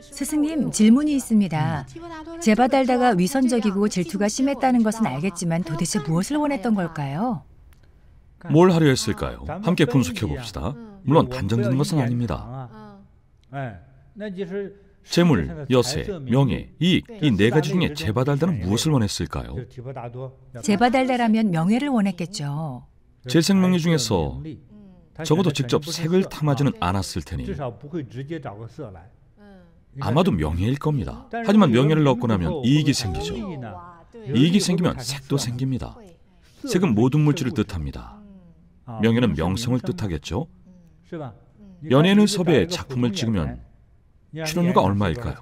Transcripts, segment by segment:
스승님, 질문이 있습니다. 제바달다가 위선적이고 질투가 심했다는 것은 알겠지만 도대체 무엇을 원했던 걸까요? 뭘 하려 했을까요? 함께 분석해 봅시다. 물론 단정짓는 것은 아닙니다. 재물, 여세, 명예, 이익, 이 네 가지 중에 제바달다는 무엇을 원했을까요? 제바달다라면 명예를 원했겠죠. 제 생명리 중에서 적어도 직접 색을 탐하지는 않았을 테니 아마도 명예일 겁니다. 하지만 명예를 얻고 나면 이익이 생기죠. 이익이 생기면 색도 생깁니다. 색은 모든 물질을 뜻합니다. 명예는 명성을 뜻하겠죠. 연예인을 섭외해 작품을 찍으면 출연료가 얼마일까요?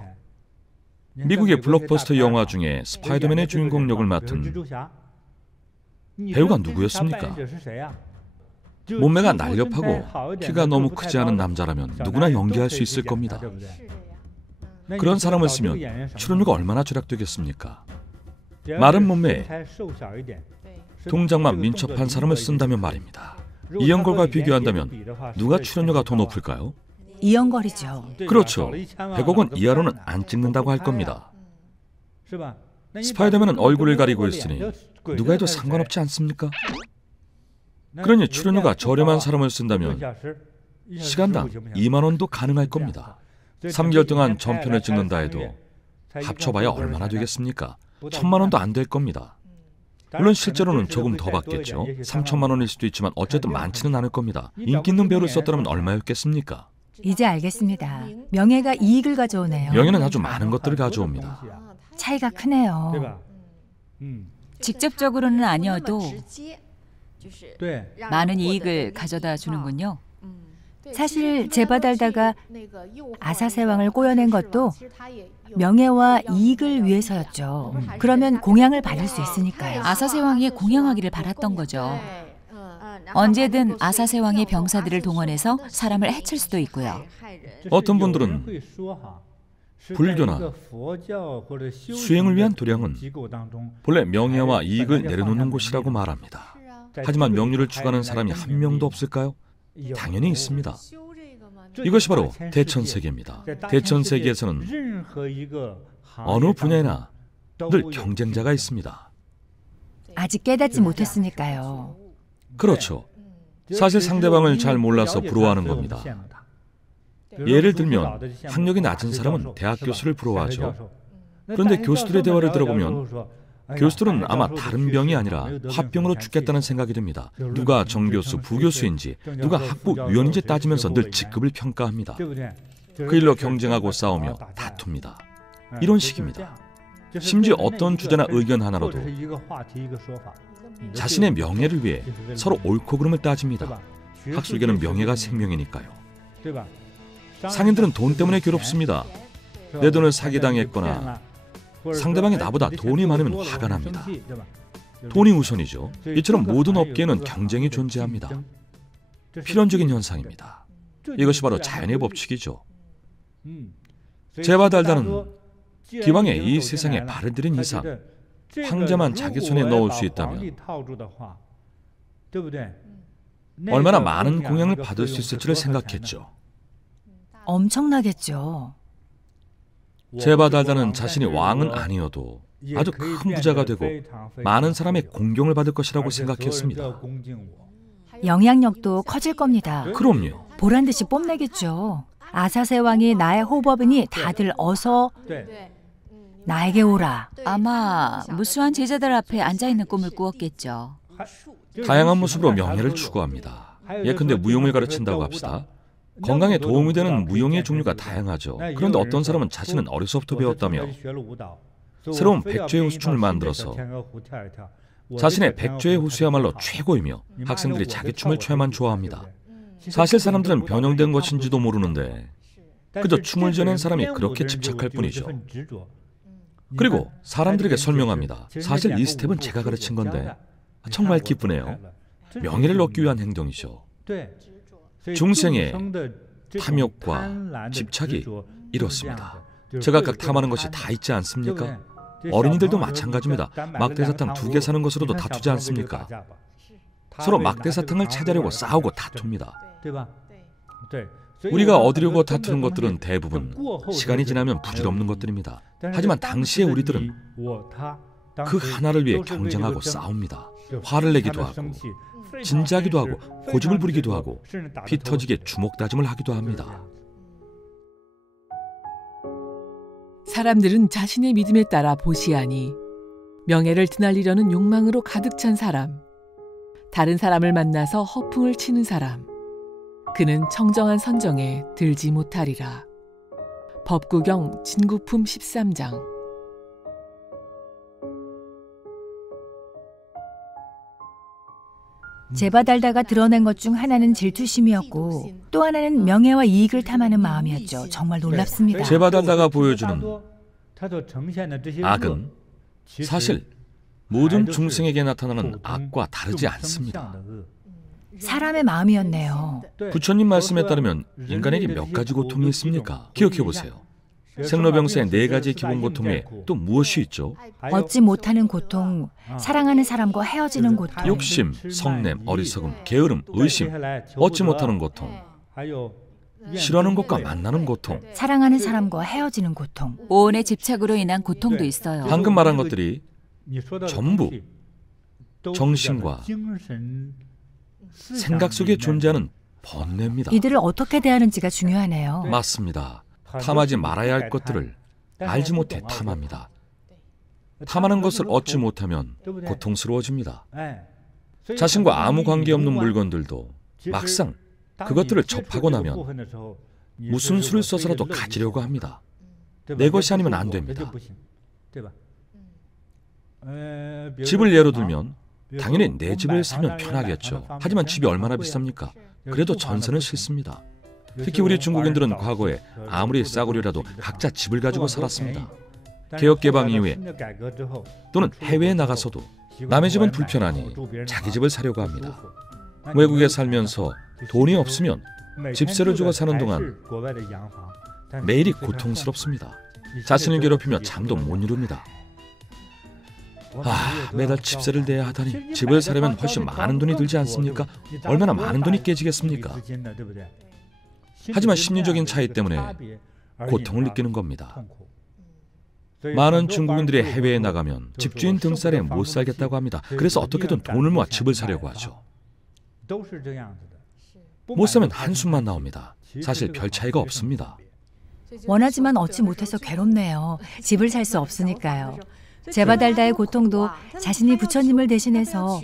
미국의 블록버스터 영화 중에 스파이더맨의 주인공 역을 맡은 배우가 누구였습니까? 몸매가 날렵하고 키가 너무 크지 않은 남자라면 누구나 연기할 수 있을 겁니다. 그런 사람을 쓰면 출연료가 얼마나 절약되겠습니까? 마른 몸매에 동작만 민첩한 사람을 쓴다면 말입니다. 이영걸과 비교한다면 누가 출연료가 더 높을까요? 이영걸이죠. 그렇죠. 100억 원 이하로는 안 찍는다고 할 겁니다. 스파이더맨은 얼굴을 가리고 있으니 누가 해도 상관없지 않습니까? 그러니 출연료가 저렴한 사람을 쓴다면 시간당 2만 원도 가능할 겁니다. 3개월 동안 전편을 찍는다 해도 합쳐봐야 얼마나 되겠습니까? 1,000만 원도 안 될 겁니다. 물론 실제로는 조금 더 받겠죠. 3천만 원일 수도 있지만 어쨌든 많지는 않을 겁니다. 인기 있는 배우를 썼더라면 얼마였겠습니까? 이제 알겠습니다. 명예가 이익을 가져오네요. 명예는 아주 많은 것들을 가져옵니다. 차이가 크네요. 직접적으로는 아니어도 많은 이익을 가져다 주는군요. 사실 제바달다가 아사세왕을 꼬여낸 것도 명예와 이익을 위해서였죠. 그러면 공양을 받을 수 있으니까요. 아사세왕이 공양하기를 바랐던 거죠. 언제든 아사세왕의 병사들을 동원해서 사람을 해칠 수도 있고요. 어떤 분들은 불교나 수행을 위한 도량은 본래 명예와 이익을 내려놓는 곳이라고 말합니다. 하지만 명예를 추구하는 사람이 한 명도 없을까요? 당연히 있습니다. 이것이 바로 대천세계입니다. 대천세계에서는 어느 분야에나 늘 경쟁자가 있습니다. 아직 깨닫지 못했으니까요. 그렇죠. 사실 상대방을 잘 몰라서 부러워하는 겁니다. 예를 들면 학력이 낮은 사람은 대학 교수를 부러워하죠. 그런데 교수들의 대화를 들어보면 교수들은 아마 다른 병이 아니라 화병으로 죽겠다는 생각이 듭니다. 누가 정교수, 부교수인지, 누가 학부위원인지 따지면서 늘 직급을 평가합니다. 그 일로 경쟁하고 싸우며 다툽니다. 이런 식입니다. 심지어 어떤 주제나 의견 하나로도 자신의 명예를 위해 서로 옳고 그름을 따집니다. 학술계는 명예가 생명이니까요. 상인들은 돈 때문에 괴롭습니다. 내 돈을 사기당했거나 상대방이 나보다 돈이 많으면 화가 납니다. 돈이 우선이죠. 이처럼 모든 업계에는 경쟁이 존재합니다. 필연적인 현상입니다. 이것이 바로 자연의 법칙이죠. 제바달다는 기왕에 이 세상에 발을 들인 이상 황제만 자기 손에 넣을 수 있다면 얼마나 많은 공양을 받을 수 있을지를 생각했죠. 엄청나겠죠. 제바달다는 자신이 왕은 아니어도 아주 큰 부자가 되고 많은 사람의 공경을 받을 것이라고 생각했습니다. 영향력도 커질 겁니다. 그럼요. 보란듯이 뽐내겠죠. 아사세왕이 나의 호법이니 다들 어서 나에게 오라. 아마 무수한 제자들 앞에 앉아있는 꿈을 꾸었겠죠. 다양한 모습으로 명예를 추구합니다. 예컨대 무용을 가르친다고 합시다. 건강에 도움이 되는 무용의 종류가 다양하죠. 그런데 어떤 사람은 자신은 어려서부터 배웠다며 새로운 백조의 호수춤을 만들어서 자신의 백조의 호수야말로 최고이며 학생들이 자기 춤을 춰야만 좋아합니다. 사실 사람들은 변형된 것인지도 모르는데 그저 춤을 지어낸 사람이 그렇게 집착할 뿐이죠. 그리고 사람들에게 설명합니다. 사실 이 스텝은 제가 가르친 건데 정말 기쁘네요. 명예를 얻기 위한 행동이죠. 중생의 탐욕과 집착이 이렇습니다. 제각각 탐하는 것이 다 있지 않습니까? 어린이들도 마찬가지입니다. 막대사탕 2개 사는 것으로도 다투지 않습니까? 서로 막대사탕을 찾으려고 싸우고 다툽니다. 우리가 얻으려고 다투는 것들은 대부분 시간이 지나면 부질없는 것들입니다. 하지만 당시의 우리들은 그 하나를 위해 경쟁하고 싸웁니다. 화를 내기도 하고 진지하기도 하고 고집을 부리기도 하고 피 터지게 주먹다짐을 하기도 합니다. 사람들은 자신의 믿음에 따라 보시하니 명예를 드날리려는 욕망으로 가득 찬 사람, 다른 사람을 만나서 허풍을 치는 사람, 그는 청정한 선정에 들지 못하리라. 법구경 진구품 13장. 제바달다가 드러낸 것 중 하나는 질투심이었고 또 하나는 명예와 이익을 탐하는 마음이었죠. 정말 놀랍습니다. 제바달다가 보여주는 악은 사실 모든 중생에게 나타나는 악과 다르지 않습니다. 사람의 마음이었네요. 부처님 말씀에 따르면 인간에게 몇 가지 고통이 있습니까? 기억해 보세요. 생로병사의 4가지 기본 고통 외에 또 무엇이 있죠? 얻지 못하는 고통, 사랑하는 사람과 헤어지는 고통, 욕심, 성냄, 어리석음, 게으름, 의심, 얻지 못하는 고통, 싫어하는 것과 만나는 고통, 사랑하는 사람과 헤어지는 고통. 오온의 집착으로 인한 고통도 있어요. 방금 말한 것들이 전부 정신과 생각 속에 존재하는 번뇌입니다. 이들을 어떻게 대하는지가 중요하네요. 맞습니다. 탐하지 말아야 할 것들을 알지 못해 탐합니다. 탐하는 것을 얻지 못하면 고통스러워집니다. 자신과 아무 관계없는 물건들도 막상 그것들을 접하고 나면 무슨 수를 써서라도 가지려고 합니다. 내 것이 아니면 안 됩니다. 집을 예로 들면 당연히 내 집을 사면 편하겠죠. 하지만 집이 얼마나 비쌉니까? 그래도 전세는 싫습니다. 특히 우리 중국인들은 과거에 아무리 싸구려라도 각자 집을 가지고 살았습니다. 개혁개방 이후에 또는 해외에 나가서도 남의 집은 불편하니 자기 집을 사려고 합니다. 외국에 살면서 돈이 없으면 집세를 주고 사는 동안 매일이 고통스럽습니다. 자신을 괴롭히며 잠도 못 이룹니다. 매달 집세를 내야 하다니 집을 사려면 훨씬 많은 돈이 들지 않습니까? 얼마나 많은 돈이 깨지겠습니까? 하지만 심리적인 차이 때문에 고통을 느끼는 겁니다. 많은 중국인들이 해외에 나가면 집주인 등살에 못 살겠다고 합니다. 그래서 어떻게든 돈을 모아 집을 사려고 하죠. 못 사면 한숨만 나옵니다. 사실 별 차이가 없습니다. 원하지만 얻지 못해서 괴롭네요. 집을 살 수 없으니까요. 제바달다의 고통도 자신이 부처님을 대신해서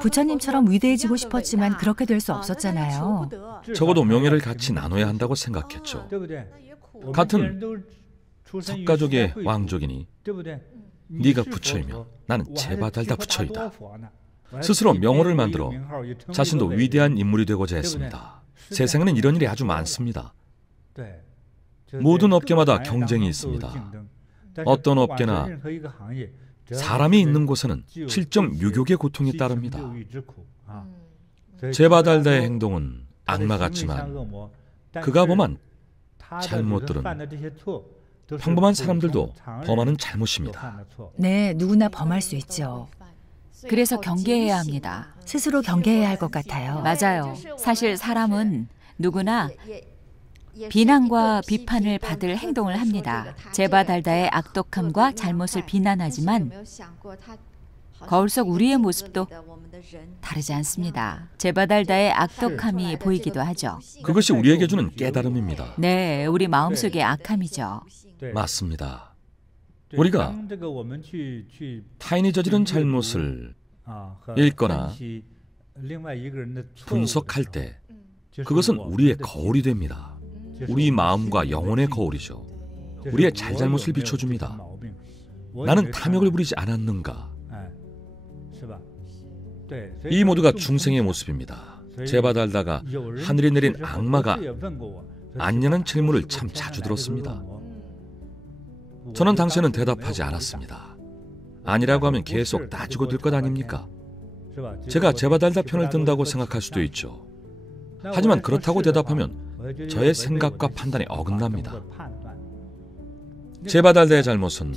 부처님처럼 위대해지고 싶었지만 그렇게 될 수 없었잖아요. 적어도 명예를 같이 나눠야 한다고 생각했죠. 같은 석가족의 왕족이니 네가 부처이며 나는 제바달다 부처이다. 스스로 명호를 만들어 자신도 위대한 인물이 되고자 했습니다. 세상에는 이런 일이 아주 많습니다. 모든 업계마다 경쟁이 있습니다. 어떤 업계나 사람이 있는 곳에는 7.6욕의 고통이 따릅니다. 제바달다의 행동은 악마 같지만 그가 범한 잘못들은 평범한 사람들도 범하는 잘못입니다. 네, 누구나 범할 수 있죠. 그래서 경계해야 합니다. 스스로 경계해야 할 것 같아요. 맞아요. 사실 사람은 누구나 비난과 비판을 받을 행동을 합니다. 제바달다의 악독함과 잘못을 비난하지만 거울 속 우리의 모습도 다르지 않습니다. 제바달다의 악독함이 보이기도 하죠. 그것이 우리에게 주는 깨달음입니다. 네, 우리 마음속의 악함이죠. 맞습니다. 우리가 타인이 저지른 잘못을 읽거나 분석할 때 그것은 우리의 거울이 됩니다. 우리 마음과 영혼의 거울이죠. 우리의 잘잘못을 비춰줍니다. 나는 탐욕을 부리지 않았는가? 이 모두가 중생의 모습입니다. 제바달다가 하늘에 내린 악마가 아니냐는 질문을 참 자주 들었습니다. 저는 당시에는 대답하지 않았습니다. 아니라고 하면 계속 따지고 들 것 아닙니까? 제가 제바달다 편을 든다고 생각할 수도 있죠. 하지만 그렇다고 대답하면 저의 생각과 판단에 어긋납니다. 제바달다의 잘못은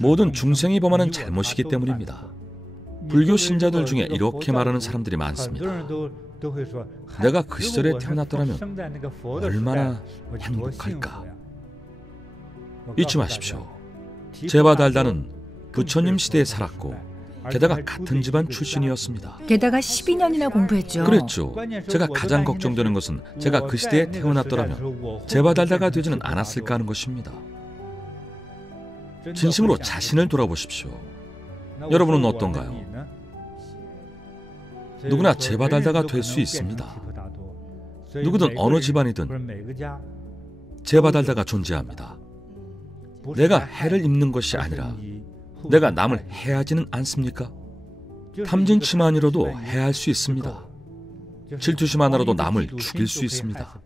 모든 중생이 범하는 잘못이기 때문입니다. 불교 신자들 중에 이렇게 말하는 사람들이 많습니다. 내가 그 시절에 태어났더라면 얼마나 행복할까. 잊지 마십시오. 제바달다는 부처님 시대에 살았고 게다가 같은 집안 출신이었습니다. 게다가 12년이나 공부했죠. 그랬죠. 제가 가장 걱정되는 것은 제가 그 시대에 태어났더라면 제바달다가 되지는 않았을까 하는 것입니다. 진심으로 자신을 돌아보십시오. 여러분은 어떤가요? 누구나 제바달다가 될 수 있습니다. 누구든 어느 집안이든 제바달다가 존재합니다. 내가 해를 입는 것이 아니라 내가 남을 해하지는 않습니까? 탐진치만이라도 해할 수 있습니다. 질투심 하나라도 남을 죽일 수 있습니다.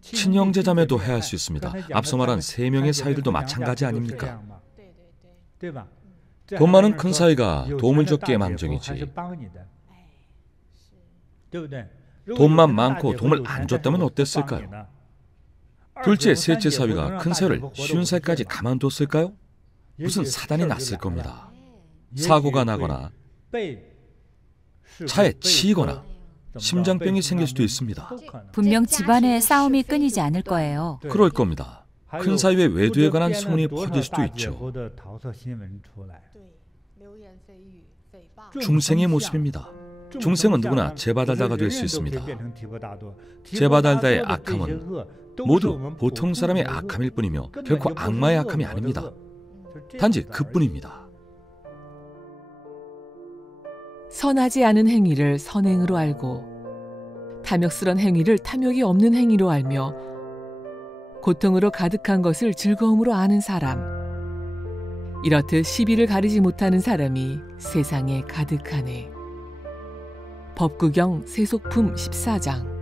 친형제자매도 해할 수 있습니다. 앞서 말한 3명의 사위들도 마찬가지 아닙니까? 돈 많은 큰 사위가 도움을 줬기에 망정이지, 돈만 많고 도움을 안 줬다면 어땠을까요? 둘째, 셋째 사위가 큰 사위를 50살까지 가만뒀을까요? 무슨 사단이 났을 겁니다. 사고가 나거나 차에 치이거나 심장병이 생길 수도 있습니다. 분명 집안의 싸움이 끊이지 않을 거예요. 그럴 겁니다. 큰 사위의 외도에 관한 소문이 퍼질 수도 있죠. 중생의 모습입니다. 중생은 누구나 제바달다가 될 수 있습니다. 제바달다의 악함은 모두 보통 사람의 악함일 뿐이며 결코 악마의 악함이 아닙니다. 단지 그뿐입니다. 선하지 않은 행위를 선행으로 알고 탐욕스런 행위를 탐욕이 없는 행위로 알며 고통으로 가득한 것을 즐거움으로 아는 사람. 이렇듯 시비를 가리지 못하는 사람이 세상에 가득하네. 법구경 세속품 14장.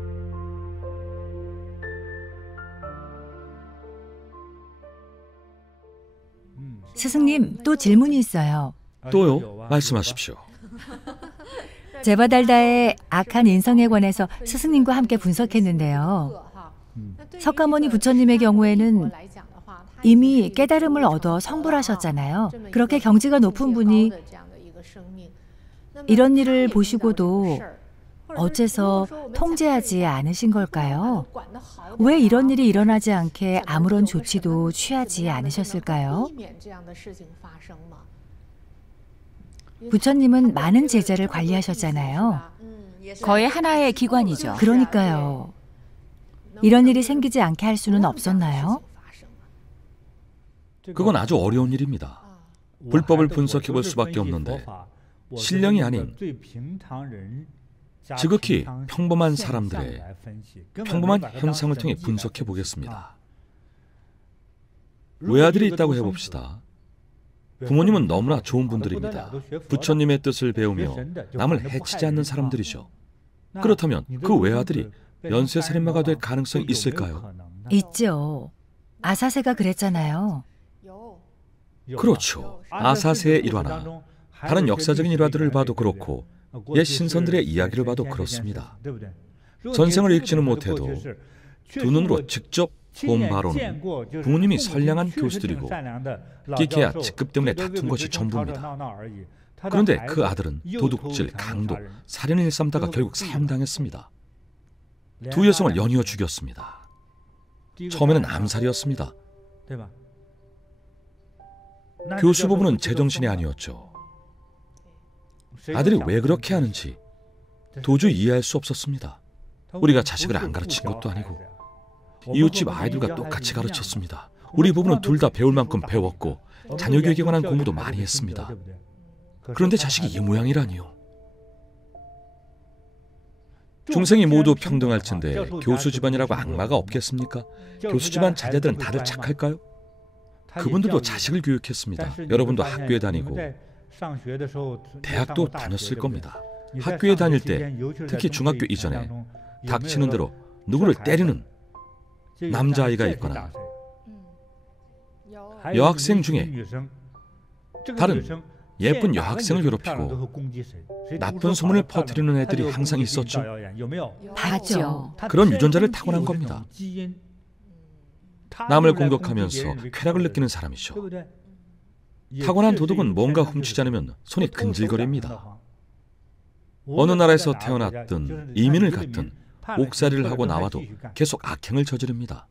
스승님, 또 질문이 있어요. 또요? 말씀하십시오. 제바달다의 악한 인성에 관해서 스승님과 함께 분석했는데요. 석가모니 부처님의 경우에는 이미 깨달음을 얻어 성불하셨잖아요. 그렇게 경지가 높은 분이 이런 일을 보시고도 어째서 통제하지 않으신 걸까요? 왜 이런 일이 일어나지 않게 아무런 조치도 취하지 않으셨을까요? 부처님은 많은 제자를 관리하셨잖아요. 거의 하나의 기관이죠. 그러니까요. 이런 일이 생기지 않게 할 수는 없었나요? 그건 아주 어려운 일입니다. 불법을 분석해 볼 수밖에 없는데 신령이 아닌 지극히 평범한 사람들의 평범한 현상을 통해 분석해 보겠습니다. 외아들이 있다고 해봅시다. 부모님은 너무나 좋은 분들입니다. 부처님의 뜻을 배우며 남을 해치지 않는 사람들이죠. 그렇다면 그 외아들이 연쇄살인마가 될 가능성이 있을까요? 있죠. 아사세가 그랬잖아요. 그렇죠. 아사세의 일화나 다른 역사적인 일화들을 봐도 그렇고 옛 신선들의 이야기를 봐도 그렇습니다. 전생을 읽지는 못해도 두 눈으로 직접 본 바로는 부모님이 선량한 교수들이고 끼케야 직급 때문에 다툰 것이 전부입니다. 그런데 그 아들은 도둑질, 강도, 살인을 일삼다가 결국 사형당했습니다. 두 여성을 연이어 죽였습니다. 처음에는 암살이었습니다. 교수 부부는 제정신이 아니었죠. 아들이 왜 그렇게 하는지 도저히 이해할 수 없었습니다. 우리가 자식을 안 가르친 것도 아니고 이웃집 아이들과 똑같이 가르쳤습니다. 우리 부부는 둘 다 배울 만큼 배웠고 자녀 교육에 관한 공부도 많이 했습니다. 그런데 자식이 이 모양이라니요. 중생이 모두 평등할 텐데 교수 집안이라고 악마가 없겠습니까? 교수 집안 자제들은 다들 착할까요? 그분들도 자식을 교육했습니다. 여러분도 학교에 다니고 대학도 다녔을 겁니다. 학교에 다닐 때, 특히 중학교 이전에 닥치는 대로 누구를 때리는 남자아이가 있거나 여학생 중에 다른 예쁜 여학생을 괴롭히고 나쁜 소문을 퍼뜨리는 애들이 항상 있었죠. 봤죠. 그런 유전자를 타고난 겁니다. 남을 공격하면서 쾌락을 느끼는 사람이죠. 타고난 도둑은 뭔가 훔치지 않으면 손이 근질거립니다. 어느 나라에서 태어났든 이민을 갔든 옥살이를 하고 나와도 계속 악행을 저지릅니다.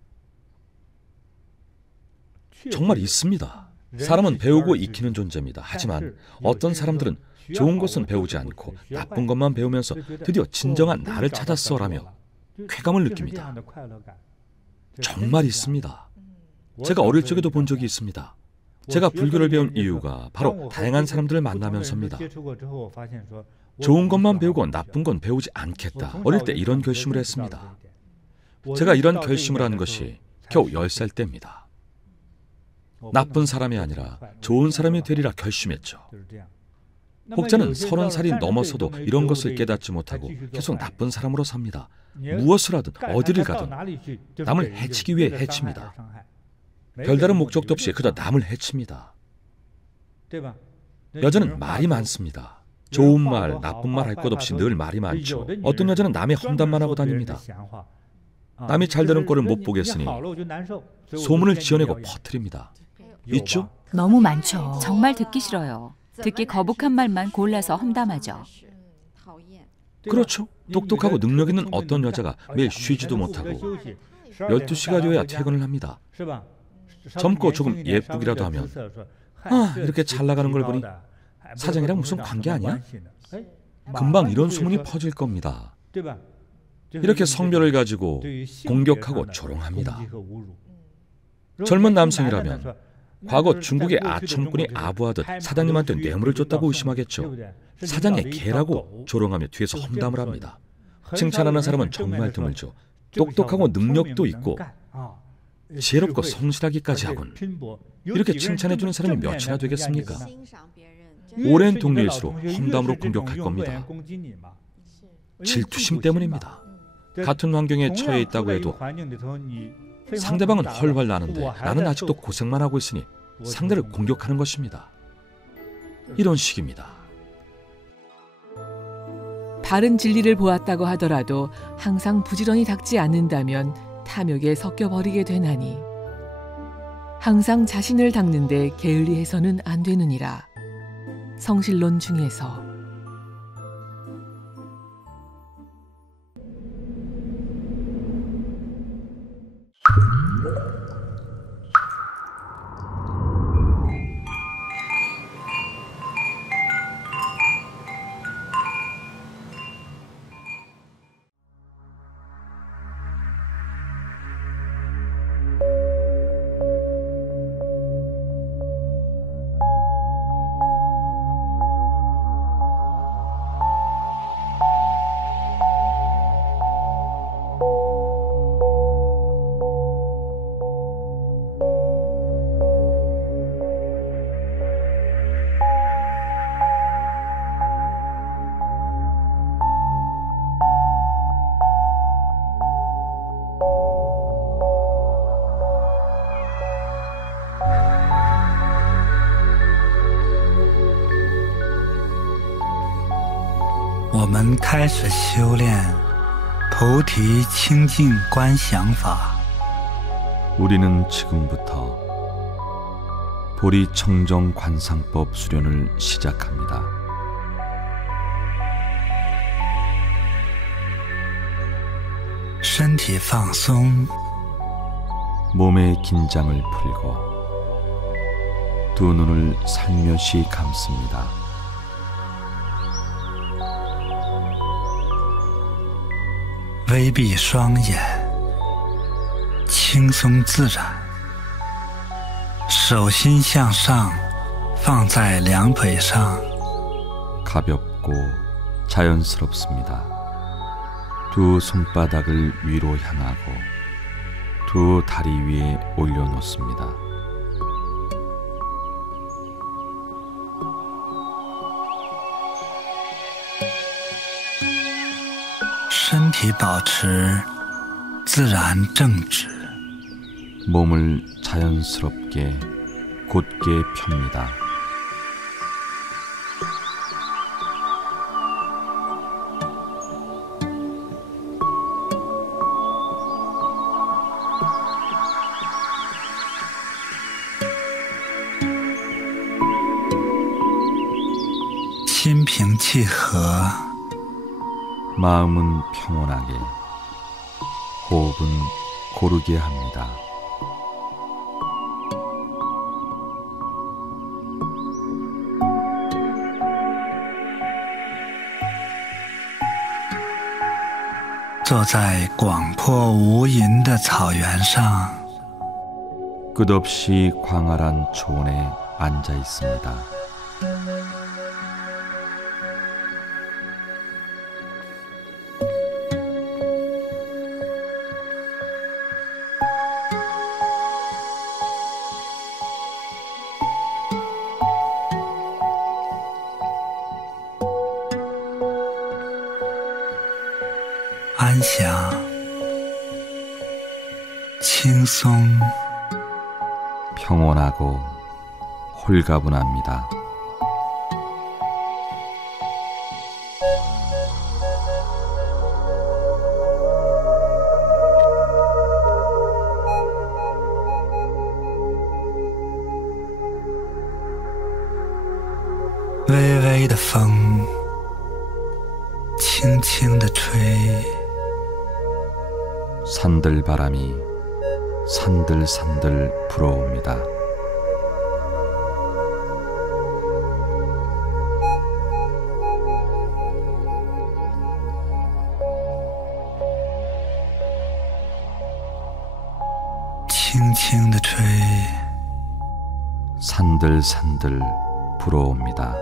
정말 있습니다. 사람은 배우고 익히는 존재입니다. 하지만 어떤 사람들은 좋은 것은 배우지 않고 나쁜 것만 배우면서 드디어 진정한 나를 찾았어라며 쾌감을 느낍니다. 정말 있습니다. 제가 어릴 적에도 본 적이 있습니다. 제가 불교를 배운 이유가 바로 다양한 사람들을 만나면서입니다. 좋은 것만 배우고 나쁜 건 배우지 않겠다. 어릴 때 이런 결심을 했습니다. 제가 이런 결심을 한 것이 겨우 10살 때입니다. 나쁜 사람이 아니라 좋은 사람이 되리라 결심했죠. 혹자는 30살이 넘어서도 이런 것을 깨닫지 못하고 계속 나쁜 사람으로 삽니다. 무엇을 하든 어디를 가든 남을 해치기 위해 해칩니다. 별다른 목적도 없이 그저 남을 해칩니다. 여자는 말이 많습니다. 좋은 말, 나쁜 말 할 것 없이 늘 말이 많죠. 어떤 여자는 남의 험담만 하고 다닙니다. 남이 잘 되는 꼴을 못 보겠으니 소문을 지어내고 퍼뜨립니다. 있죠? 너무 많죠. 정말 듣기 싫어요. 듣기 거북한 말만 골라서 험담하죠. 그렇죠. 똑똑하고 능력 있는 어떤 여자가 매일 쉬지도 못하고 12시가 되어야 퇴근을 합니다. 젊고 조금 예쁘기라도 하면 이렇게 잘 나가는 걸 보니 사장이랑 무슨 관계 아니야? 금방 이런 소문이 퍼질 겁니다. 이렇게 성별을 가지고 공격하고 조롱합니다. 젊은 남성이라면 과거 중국의 아첨꾼이 아부하듯 사장님한테 뇌물을 줬다고 의심하겠죠. 사장의 개라고 조롱하며 뒤에서 험담을 합니다. 칭찬하는 사람은 정말 드물죠. 똑똑하고 능력도 있고 지혜롭고 성실하기까지 하군. 이렇게 칭찬해주는 사람이 몇이나 되겠습니까? 오랜 동료일수록 험담으로 공격할 겁니다. 질투심 때문입니다. 같은 환경에 처해 있다고 해도 상대방은 헐헐 나는데 나는 아직도 고생만 하고 있으니 상대를 공격하는 것입니다. 이런 식입니다. 바른 진리를 보았다고 하더라도 항상 부지런히 닦지 않는다면 탐욕에 섞여버리게 되나니 항상 자신을 닦는데 게을리해서는 안 되느니라. 성실론 중에서.我们开始修炼菩提清净观想法. 우리는 지금부터 보리 청정 관상법 수련을 시작합니다.身体放松, 몸의 긴장을 풀고 두 눈을 살며시 감습니다.微闭双眼, 轻松自然. 手心向上放在两腿上. 가볍고 자연스럽습니다. 두 손바닥을 위로 향하고 두 다리 위에 올려놓습니다. 身体保持自然正直. 몸을 자연스럽게 곧게 펴니다.心平气和, 마음은 평온하게, 호흡은 고르게 합니다.坐在广阔无垠的草原上， 끝없이 광활한 초원에 앉아 있습니다.安详、轻松、 평온하고 홀가분합니다.微微的风，轻轻地吹， 산들바람이 산들산들 불어옵니다. 산들산들 불어옵니다.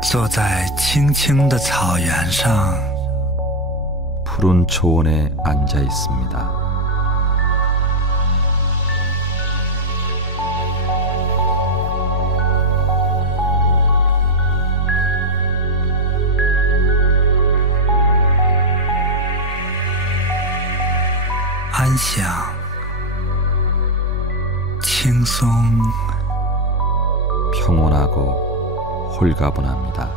坐在青青的草原上， 푸른 초원에 앉아 있습니다. 안详、轻松、 평온하고 홀가분합니다.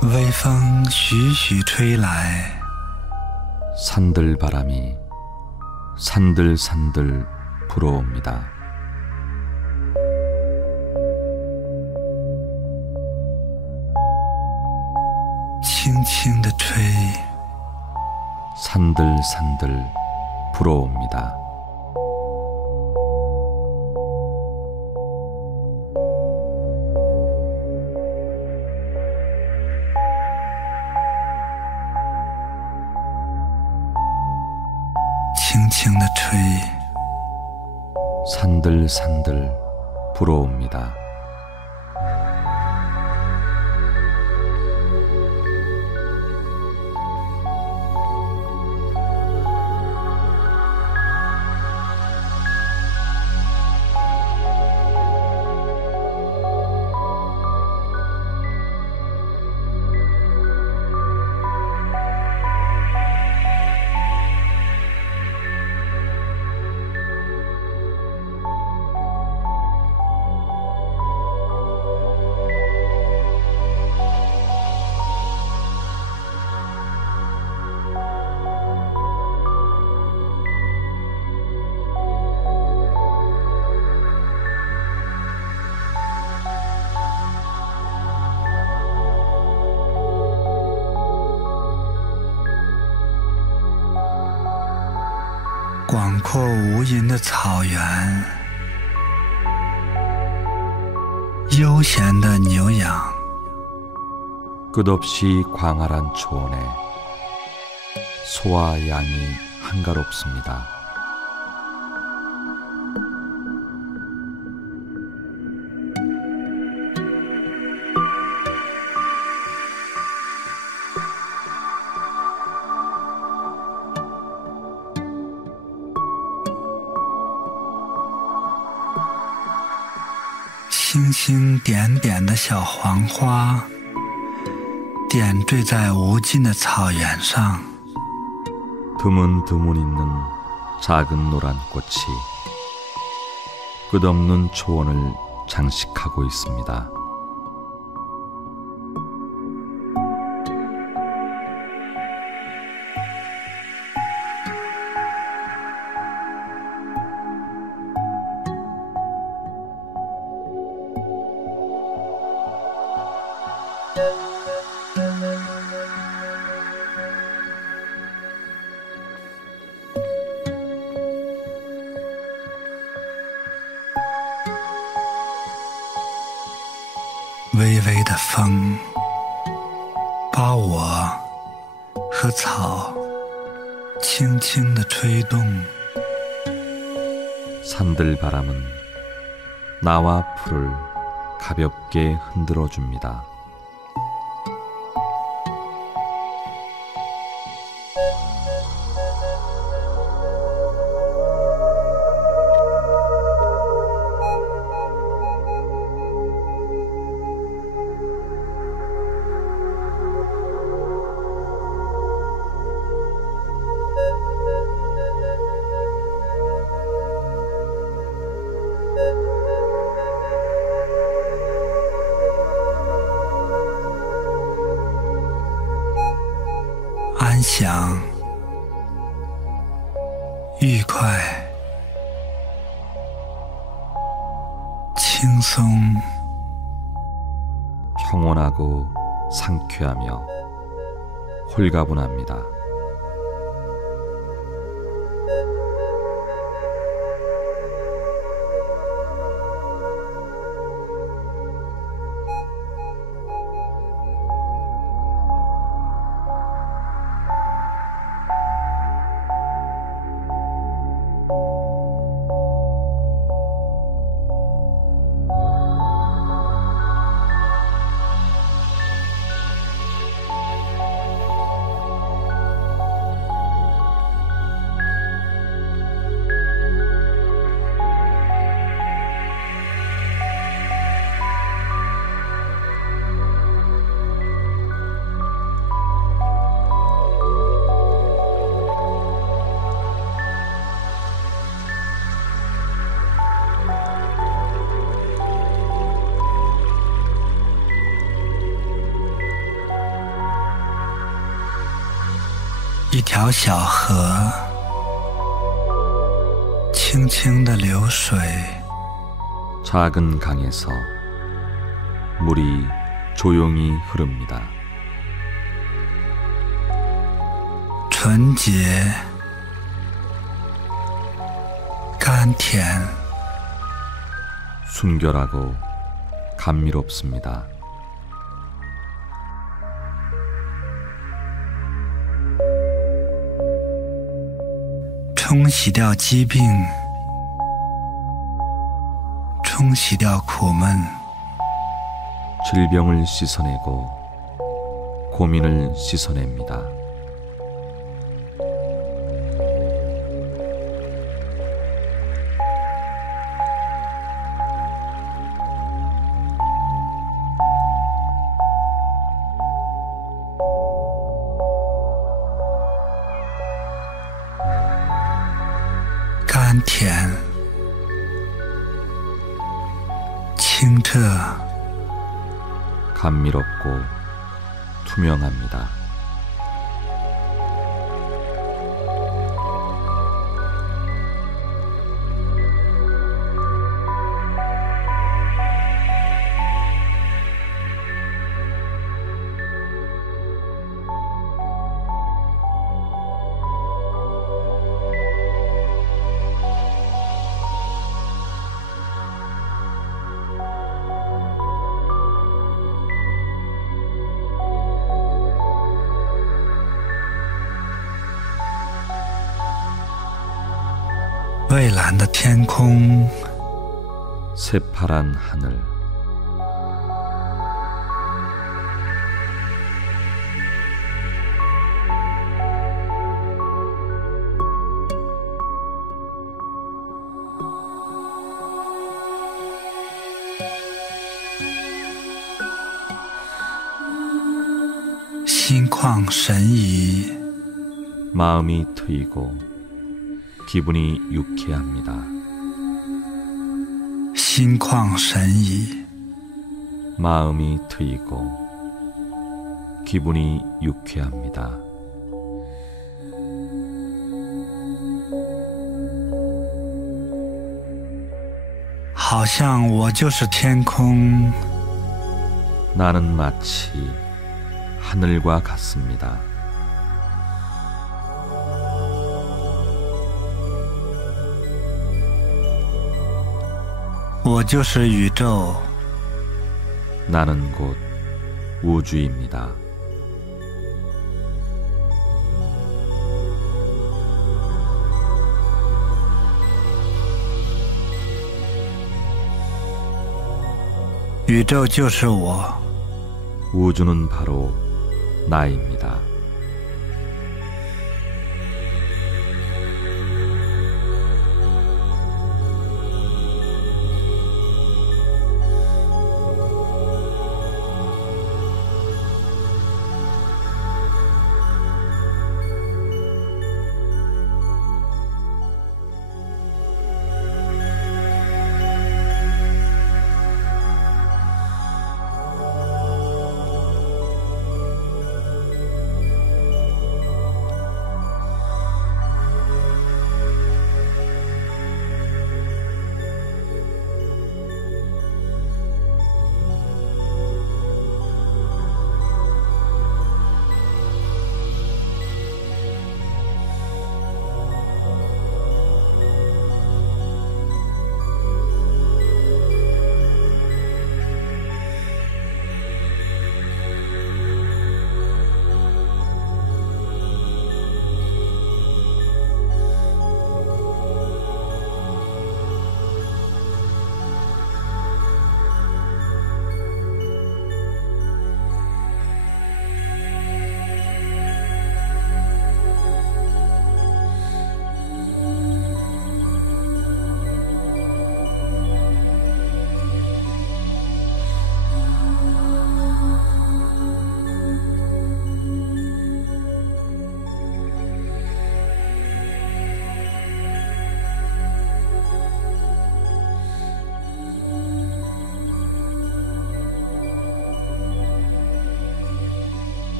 微风徐徐吹来， 산들바람이 산들산들 불어옵니다. 산들산들 불어옵니다. 산들산들 불어옵니다.广阔无垠的草原，悠闲的牛羊， 끝없이 광활한 초원에 소와 양이 한가롭습니다. 星星点点的小黄花点缀在无尽的草原上 드문드문 있는 작은 노란 꽃이 끝없는 초원을 장식하고 있습니다.微微的风把我和草轻轻地吹动 산들 바람은 나와 풀을 가볍게 흔들어 줍니다.安详愉快轻松 평온하고 상쾌하며 홀가분합니다.一条小河轻轻地流水 작은 강에서 물이 조용히 흐릅니다. 纯洁甘甜 순결하고 감미롭습니다.冲洗掉疾病冲洗掉苦闷 질병을 씻어내고 고민을 씻어냅니다.甘甜清澈 감미롭고 투명합니다.蔚蓝的天空 새파란 하늘 心旷神怡 마음이 트이고 기분이 유쾌합니다. 心旷神怡 마음이 트이고 기분이 유쾌합니다. 好像我就是天空 나는 마치 하늘과 같습니다. 我就是宇宙 나는 곧 우주입니다. 宇宙就是我 우주는 바로 나입니다.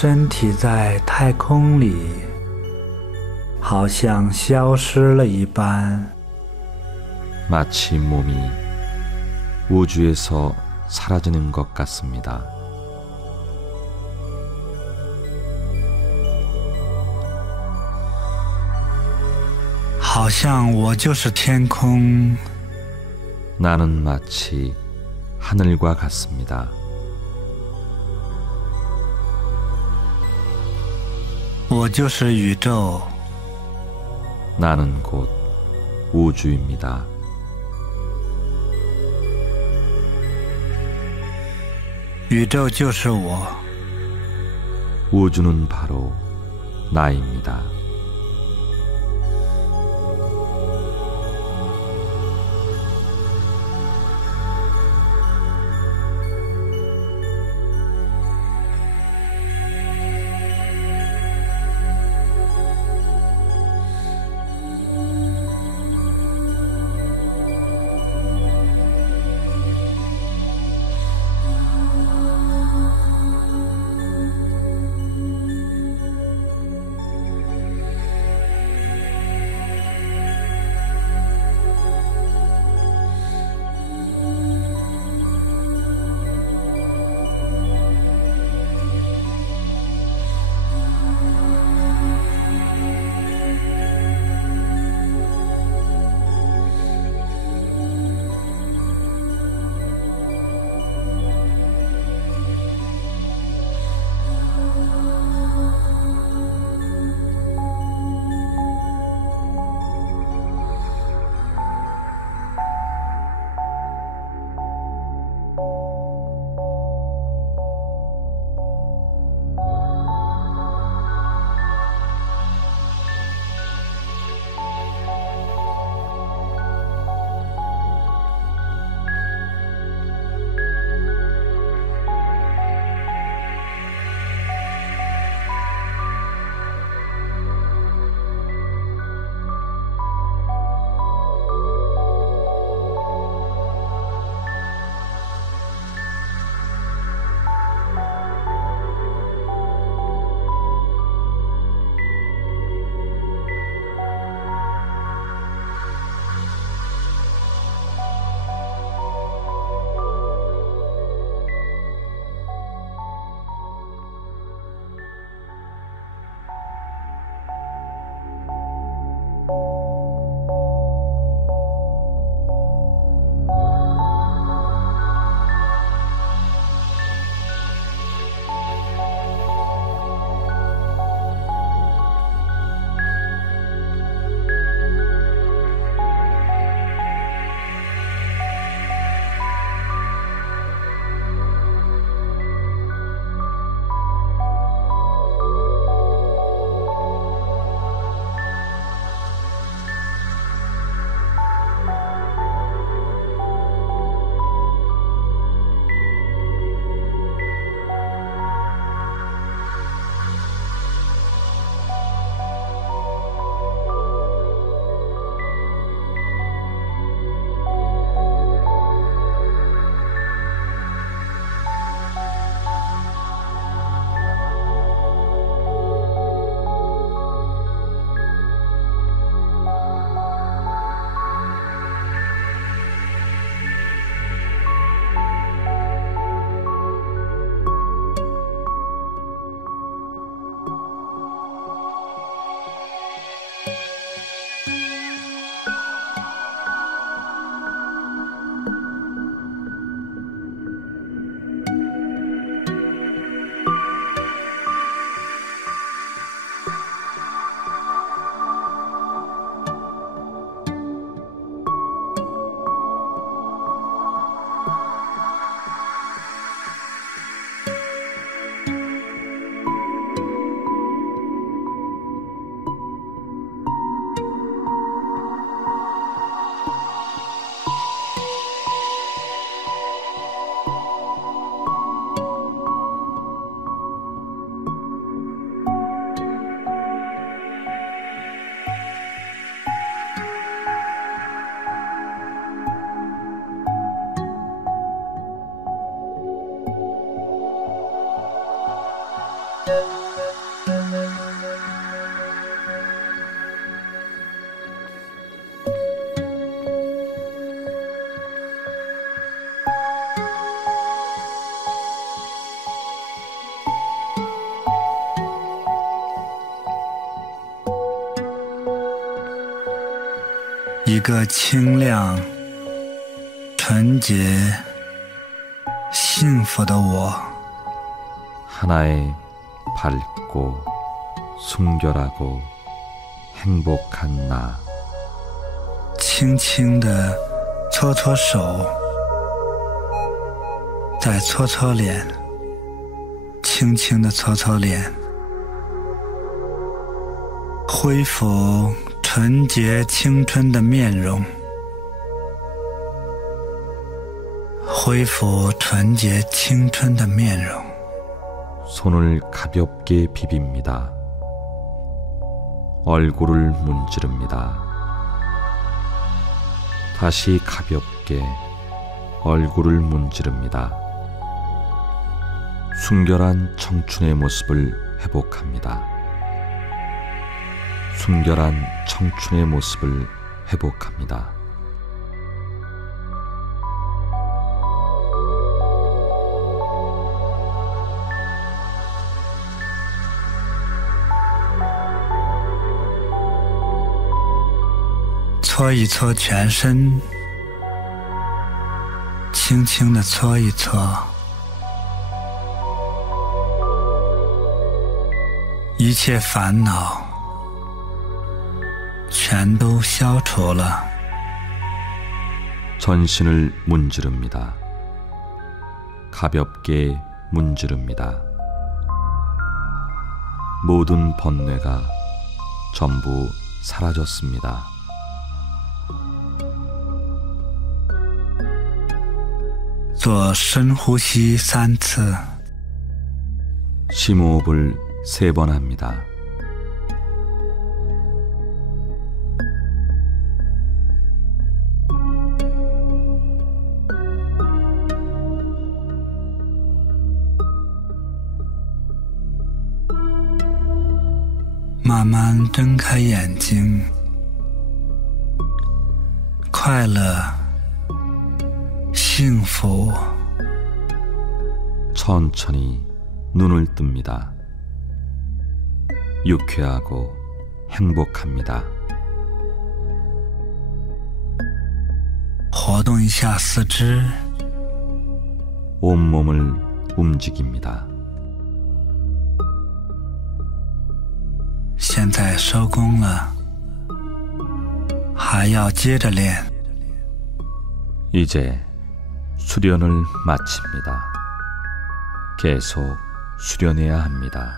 身体在太空里好像消失了一般 마치 몸이 우주에서 사라지는 것 같습니다. 好像我就是天空 나는 마치 하늘과 같습니다. 我就是宇宙 나는 곧 우주입니다. 宇宙就是我 우주는 바로 나입니다. 一个清亮、纯洁、幸福的我。 하나의 밝고 순결하고 행복한 나. 轻轻地搓搓手，再搓搓脸，轻轻地搓搓脸，恢复纯洁青春的面容，恢复纯洁青春的面容。 손을 가볍게 비빕니다. 얼굴을 문지릅니다. 다시 가볍게 얼굴을 문지릅니다. 순결한 청춘의 모습을 회복합니다. 순결한 청춘의 모습을 회복합니다. 搓一搓全身，轻轻地搓一搓，一切烦恼全都消除了。 전신을 문지릅니다. 가볍게 문지릅니다. 모든 번뇌가 전부 사라졌습니다. 做深呼吸3次， 심호흡을 3번 합니다.慢慢睁开眼睛，快乐。 幸福. 천천히 눈을 뜹니다. 유쾌하고 행복합니다. 活动一下四肢， 온몸을 움직입니다. 现在收工了，还要接着练。 이제 수련을 마칩니다. 계속 수련해야 합니다.